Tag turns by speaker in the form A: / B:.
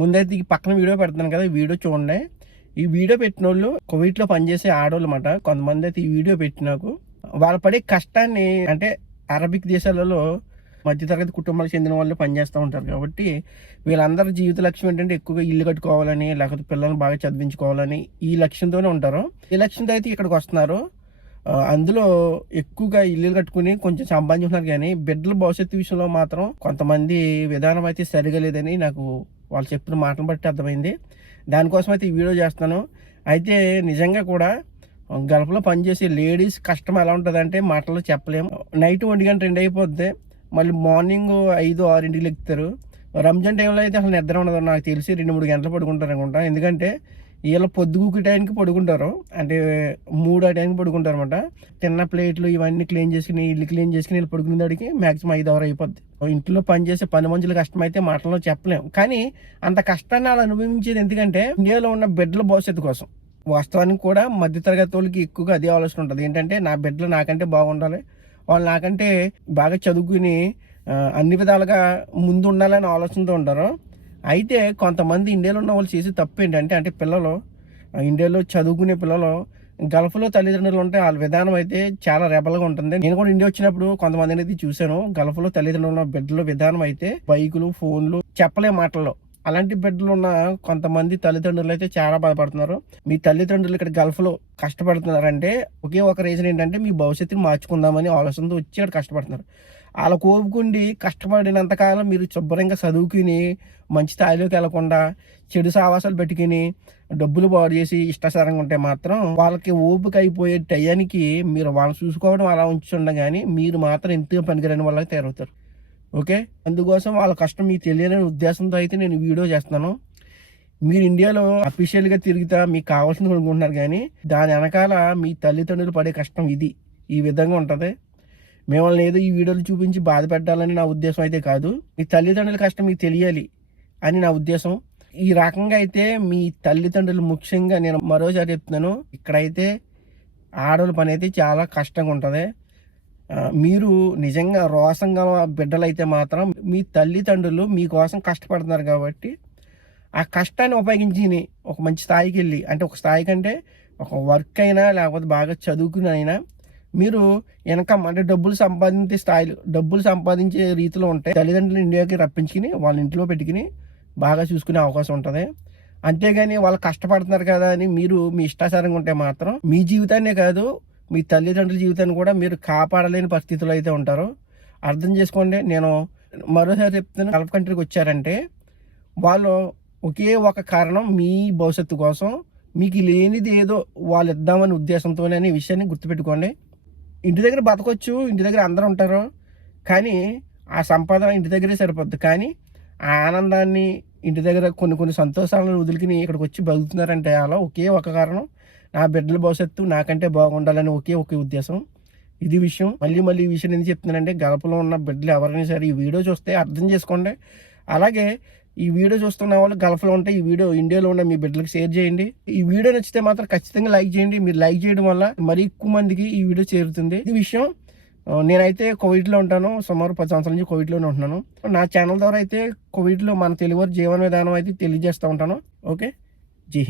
A: ముందైతే ఈ పక్కన వీడియో పెడతాను కదా వీడియో చూడండి. ఈ వీడియో పెట్టిన వాళ్ళు కోవిడ్లో పనిచేసే ఆడవాళ్ళు అన్నమాట. కొంతమంది అయితే ఈ వీడియో పెట్టి నాకు వాళ్ళు పడే కష్టాన్ని అంటే అరబిక్ దేశాలలో మధ్యతరగతి కుటుంబాలకు చెందిన వాళ్ళు పనిచేస్తూ ఉంటారు కాబట్టి వీళ్ళందరి జీవిత లక్ష్యం ఏంటంటే ఎక్కువగా ఇల్లు కట్టుకోవాలని లేకపోతే పిల్లల్ని బాగా చదివించుకోవాలని ఈ లక్ష్యంతోనే ఉంటారు. ఈ లక్ష్యంతో అయితే ఇక్కడికి వస్తున్నారు. అందులో ఎక్కువగా ఇల్లు కట్టుకుని కొంచెం సంపాదించుకున్నారు కానీ బిడ్డల భవిష్యత్తు విషయంలో మాత్రం కొంతమంది విధానం అయితే సరిగా లేదని నాకు వాళ్ళు చెప్పిన మాటను బట్టి అర్థమైంది. దానికోసం అయితే ఈ వీడియో చేస్తాను అయితే నిజంగా కూడా గల్ఫ్లో పనిచేసే లేడీస్ కష్టం ఎలా ఉంటుందంటే మాటల్లో చెప్పలేము. నైట్ ఒంటి గంట రెండు అయిపోద్ది. మళ్ళీ మార్నింగ్ ఐదు ఆరింటికి లెక్కుతారు. రంజాన్ టైంలో అయితే అసలు నిద్ర ఉండదు. నాకు తెలిసి రెండు మూడు గంటలు పడుకుంటారు అనుకుంటా ఎందుకంటే వీళ్ళ పొద్దుగుకి టైంకి పడుకుంటారు. అంటే మూడు ఆ టైంకి పడుకుంటారు అనమాట తిన్న ప్లేట్లు ఇవన్నీ క్లీన్ చేసుకుని ఇల్లు క్లీన్ చేసుకుని వీళ్ళు పడుకునే దాడికి మ్యాక్సిమం ఐదు అవర్ అయిపోద్ది. ఇంట్లో పనిచేసే పని మనుషుల కష్టం అయితే మాటల్లో చెప్పలేము కానీ అంత కష్టాన్ని వాళ్ళు అనుభవించేది ఎందుకంటే ఇండియాలో ఉన్న బిడ్డల భవిష్యత్తు కోసం. వాస్తవానికి కూడా మధ్యతరగతి వాళ్ళకి ఎక్కువగా అదే ఆలోచన ఉంటుంది. ఏంటంటే నా బిడ్డలు నాకంటే బాగుండాలి. వాళ్ళు నాకంటే బాగా చదువుకుని అన్ని విధాలుగా ముందు ఉండాలని ఆలోచనతో ఉంటారు. అయితే కొంతమంది ఇండియాలో ఉన్న వాళ్ళు చేసే తప్పు ఏంటంటే అంటే పిల్లలు ఇండియాలో చదువుకునే పిల్లలు గల్ఫ్లో తల్లిదండ్రులు ఉంటే వాళ్ళ విధానం అయితే చాలా రెబల్గా ఉంటుంది. నేను కూడా ఇండియా వచ్చినప్పుడు కొంతమంది అనేది చూశాను. గల్ఫ్లో తల్లిదండ్రులు ఉన్న బిడ్డల విధానం అయితే బైకులు ఫోన్లు చెప్పలే మాటల్లో. అలాంటి బిడ్డలు ఉన్న కొంతమంది తల్లిదండ్రులు అయితే చాలా బాధపడుతున్నారు. మీ తల్లిదండ్రులు ఇక్కడ గల్ఫ్లో కష్టపడుతున్నారంటే ఒకే ఒక రీజన్ ఏంటంటే మీ భవిష్యత్తుని మార్చుకుందామని ఆలోచనతో వచ్చి ఇక్కడ కష్టపడుతున్నారు. అలా కోపుకుండి కష్టపడినంతకాలం మీరు శుభ్రంగా చదువుకుని మంచి స్థాయిలోకి వెళ్ళకుండా చెడు సావాసాలు పెట్టుకుని డబ్బులు బాగు చేసి ఇష్టసరంగా ఉంటే మాత్రం వాళ్ళకి ఓపిక అయిపోయే టయానికి మీరు వాళ్ళని చూసుకోవడం అలా ఉంచుండగాని మీరు మాత్రం ఎంతగా పనికిరాని వాళ్ళకి తయారవుతారు. ఓకే? అందుకోసం వాళ్ళ కష్టం మీకు తెలియని ఉద్దేశంతో అయితే నేను వీడియో చేస్తున్నాను. మీరు ఇండియాలో అఫీషియల్గా తిరుగుతా మీకు కావాల్సింది కొనుక్కుంటున్నారు కానీ దాని వెనకాల మీ తల్లిదండ్రులు పడే కష్టం ఇది. ఈ విధంగా ఉంటుంది. మిమ్మల్ని ఏదో ఈ వీడియోలు చూపించి బాధ పెట్టాలని నా ఉద్దేశం అయితే కాదు. మీ తల్లిదండ్రుల కష్టం మీకు తెలియాలి అని నా ఉద్దేశం. ఈ రకంగా అయితే మీ తల్లిదండ్రులు ముఖ్యంగా నేను మరోసారి చెప్తున్నాను. ఇక్కడైతే ఆడవాళ్ళ పని అయితే చాలా కష్టంగా ఉంటుంది. మీరు నిజంగా రోసంగా బిడ్డలైతే మాత్రం మీ తల్లిదండ్రులు మీకోసం కష్టపడుతున్నారు కాబట్టి ఆ కష్టాన్ని ఉపయోగించి ఒక మంచి స్థాయికి వెళ్ళి అంటే ఒక స్థాయి కంటే ఒక వర్క్ అయినా లేకపోతే బాగా చదువుకుని అయినా మీరు వెనక అంటే డబ్బులు సంపాదించే స్థాయిలో డబ్బులు సంపాదించే రీతిలో ఉంటాయి తల్లిదండ్రులు ఇండియాకి రప్పించుకుని వాళ్ళ ఇంట్లో పెట్టుకుని బాగా చూసుకునే అవకాశం ఉంటుంది. అంతేగాని వాళ్ళు కష్టపడుతున్నారు కదా అని మీరు మీ ఇష్టాచారంగా ఉంటే మాత్రం మీ జీవితాన్నే కాదు మీ తల్లిదండ్రుల జీవితాన్ని కూడా మీరు కాపాడలేని పరిస్థితులు అయితే ఉంటారు అర్థం చేసుకోండి. నేను మరోసారి చెప్తాను గల్ఫ్ కంట్రీకి వచ్చారంటే వాళ్ళు ఒకే ఒక కారణం మీ భవిష్యత్తు కోసం మీకు లేనిది ఏదో వాళ్ళు ఇద్దామని ఉద్దేశంతోనే అనే విషయాన్ని గుర్తుపెట్టుకోండి. ఇంటి దగ్గర బతకొచ్చు ఇంటి దగ్గర అందరూ ఉంటారు కానీ ఆ సంపాదన ఇంటి దగ్గరే సరిపోద్ది. కానీ ఆ ఆనందాన్ని ఇంటి దగ్గర కొన్ని కొన్ని సంతోషాలను వదులుకుని ఇక్కడికి వచ్చి బతుకుతున్నారంటే అలా ఒకే ఒక కారణం నా బిడ్డల భవిష్యత్తు నాకంటే బాగుండాలని ఒకే ఒకే ఉద్దేశం. ఇది విషయం. మళ్ళీ మళ్ళీ ఈ విషయం ఎందుకు చెప్తున్నానంటే గడపలో ఉన్న బిడ్డలు ఎవరైనా సరే ఈ వీడియో చూస్తే అర్థం చేసుకోండి. అలాగే ఈ వీడియో చూస్తున్న వాళ్ళు గల్ఫ్లో ఉంటే ఈ వీడియో ఇండియాలో ఉన్న మీ బిడ్డలకు షేర్ చేయండి. ఈ వీడియో నచ్చితే మాత్రం ఖచ్చితంగా లైక్ చేయండి. మీరు లైక్ చేయడం వల్ల మరి ఎక్కువ మందికి ఈ వీడియో చేరుతుంది. ఈ విషయం. నేనైతే కోవిడ్లో ఉంటాను. సుమారు పది సంవత్సరాల నుంచి కోవిడ్లోనే ఉంటున్నాను. నా ఛానల్ ద్వారా అయితే కోవిడ్లో మన తెలుగు జీవన విధానం అయితే తెలియజేస్తూ ఉంటాను. ఓకే? జీ హింద్.